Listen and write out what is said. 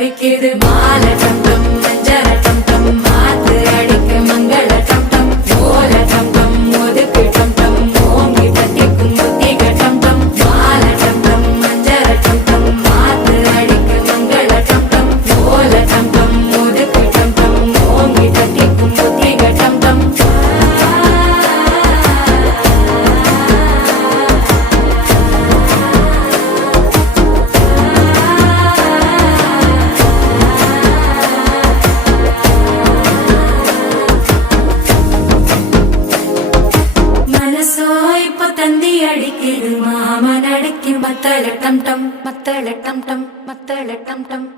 தவிக்குது மால டம் டம் மஞ்சள டம் டம் மாத்து அடிக்க மங்கள டம் டம் ஓல டம் டம் ஒதுக்கு டம் டம் ஓங்கி தட்டிக்கும் புத்திக டம் டம் மால டம் டம் மஞ்சள டம் டம் மாத்து அடிக்க மங்கள டம் டம் ஓல டம் டம் ஒதுக்கு டம் டம் ஓங்கி தட்டிக்கும் புத்திக டம் டம் தந்தி அடிக்குது மாமன் அடிக்கு மத்தள டம் டம் மத்தள டம் டம் மத்தள டம் டம்